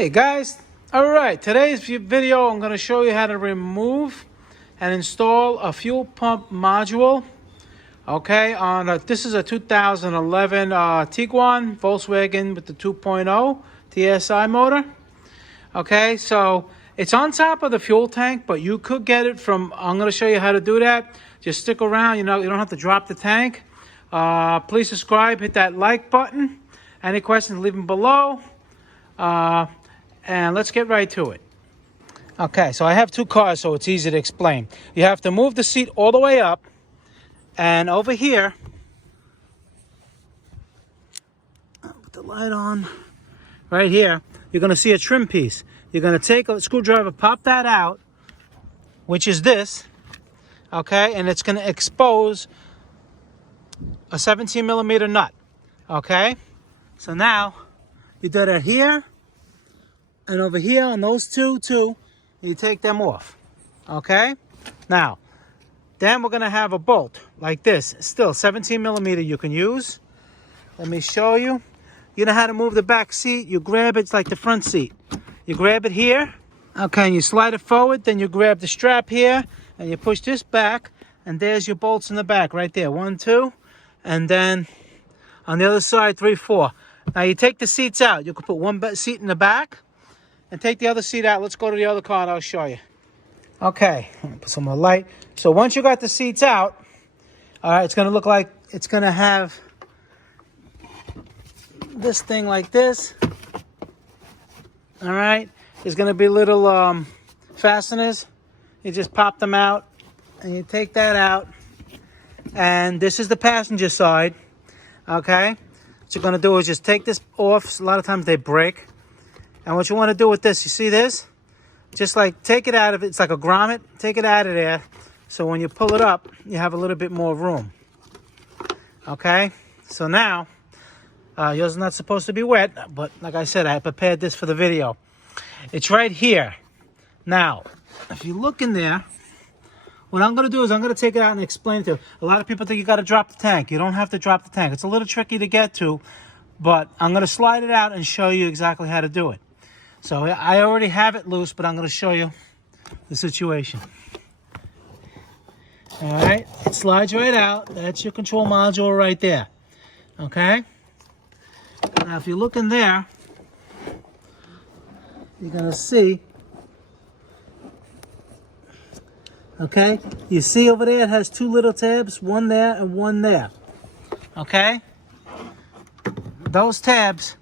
Hey guys, alright, today's video I'm going to show you how to remove and install a fuel pump module. Okay, this is a 2011 Tiguan Volkswagen with the 2.0 TSI motor. Okay, so it's on top of the fuel tank, but you could get it from, I'm going to show you how to do that. Just stick around, you don't have to drop the tank. Please subscribe, hit that like button. Any questions, leave them below. And let's get right to it. Okay, so I have two cars, so it's easy to explain. You have to move the seat all the way up, and over here, put the light on, right here, you're going to see a trim piece. You're going to take a screwdriver, pop that out, which is this, okay, and it's going to expose a 17 millimeter nut, okay? So now, you do that here, and over here on those two, you take them off, okay? Now, then we're gonna have a bolt like this. Still 17 millimeter you can use. Let me show you. You know how to move the back seat. You grab it, it's like the front seat. You grab it here, okay, and you slide it forward, then you grab the strap here, and you push this back, and there's your bolts in the back right there. 1, 2, and then on the other side, 3, 4. Now you take the seats out. You can put one seat in the back, and take the other seat out. Let's go to the other car and I'll show you. Okay, put some more light. So once you got the seats out, all right, it's gonna look like, it's gonna have this thing like this. All right, there's gonna be little fasteners. You just pop them out and you take that out. And this is the passenger side, okay? What you're gonna do is just take this off. A lot of times they break. And what you want to do with this, you see this? Just like take it out of it. It's like a grommet. Take it out of there. So when you pull it up, you have a little bit more room. Okay? So now, yours is not supposed to be wet. But like I said, I prepared this for the video. It's right here. Now, if you look in there, what I'm going to do is I'm going to take it out and explain it to you. A lot of people think you got to drop the tank. You don't have to drop the tank. It's a little tricky to get to. But I'm going to slide it out and show you exactly how to do it. So I already have it loose, but I'm going to show you the situation. All right, it slides right out. That's your control module right there. Okay. Now, if you look in there, you're going to see. Okay, you see over there it has two little tabs, one there and one there. Okay. Those tabs,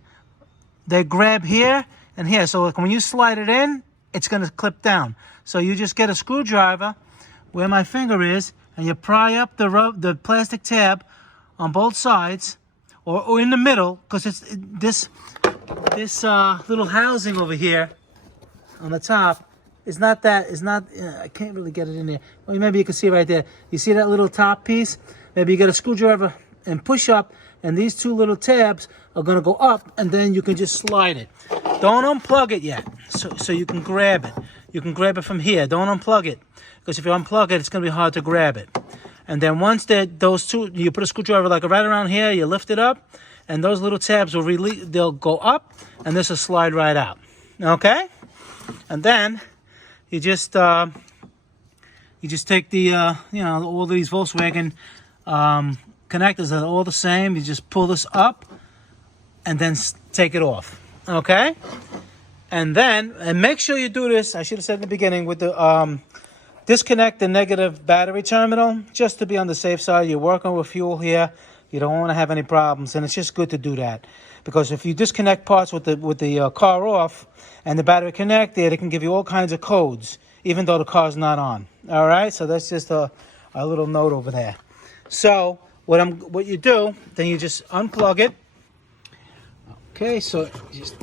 they grab here and here. So when you slide it in, it's going to clip down. So you just get a screwdriver where my finger is, and you pry up the plastic tab on both sides, or in the middle, because it's this little housing over here on the top is not that, I can't really get it in there. Well, maybe you can see right there. You see that little top piece? Maybe you get a screwdriver and push up, and these two little tabs are going to go up, and then you can just slide it. Don't unplug it yet, so you can grab it. You can grab it from here. Don't unplug it, because if you unplug it, it's going to be hard to grab it. And then once those two, you put a screwdriver like right around here, you lift it up, and those little tabs will release. They'll go up, and this will slide right out. Okay? And then you just take the all these Volkswagen connectors are all the same. You just pull this up and then take it off. Okay? And make sure you do this, I should have said in the beginning, with the disconnect the negative battery terminal, just to be on the safe side. You're working with fuel here. You don't want to have any problems, and it's just good to do that. Because if you disconnect parts with the car off and the battery connected, it can give you all kinds of codes, even though the car's not on. All right? So that's just a little note over there. So what you do, then you just unplug it. Okay, so just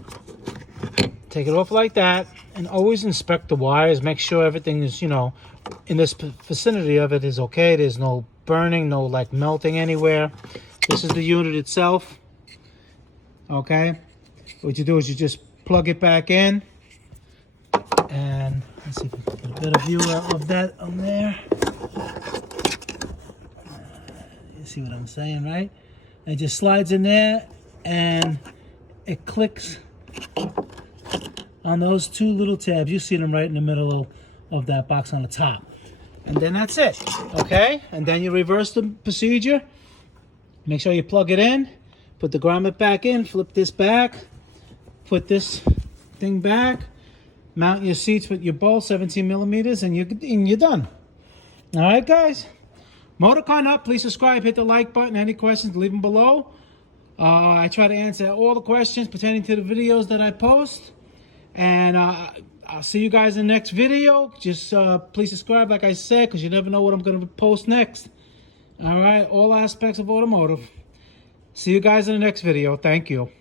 take it off like that, and always inspect the wires. Make sure everything is, in this vicinity of it is okay. There's no burning, no like melting anywhere. This is the unit itself. Okay, what you do is you just plug it back in, and let's see if we can get a better view of that on there. You see what I'm saying, right? It just slides in there, and it clicks on those two little tabs. You see them right in the middle of that box on the top. And then that's it, okay? And then you reverse the procedure. Make sure you plug it in, put the grommet back in, flip this back, put this thing back, mount your seats with your bolts, 17 millimeters, and you're done. All right, guys? Motorcar Nut, please subscribe, hit the like button. Any questions, leave them below. I try to answer all the questions pertaining to the videos that I post. And I'll see you guys in the next video. Just please subscribe, like I said, because you never know what I'm going to post next. All right, all aspects of automotive. See you guys in the next video. Thank you.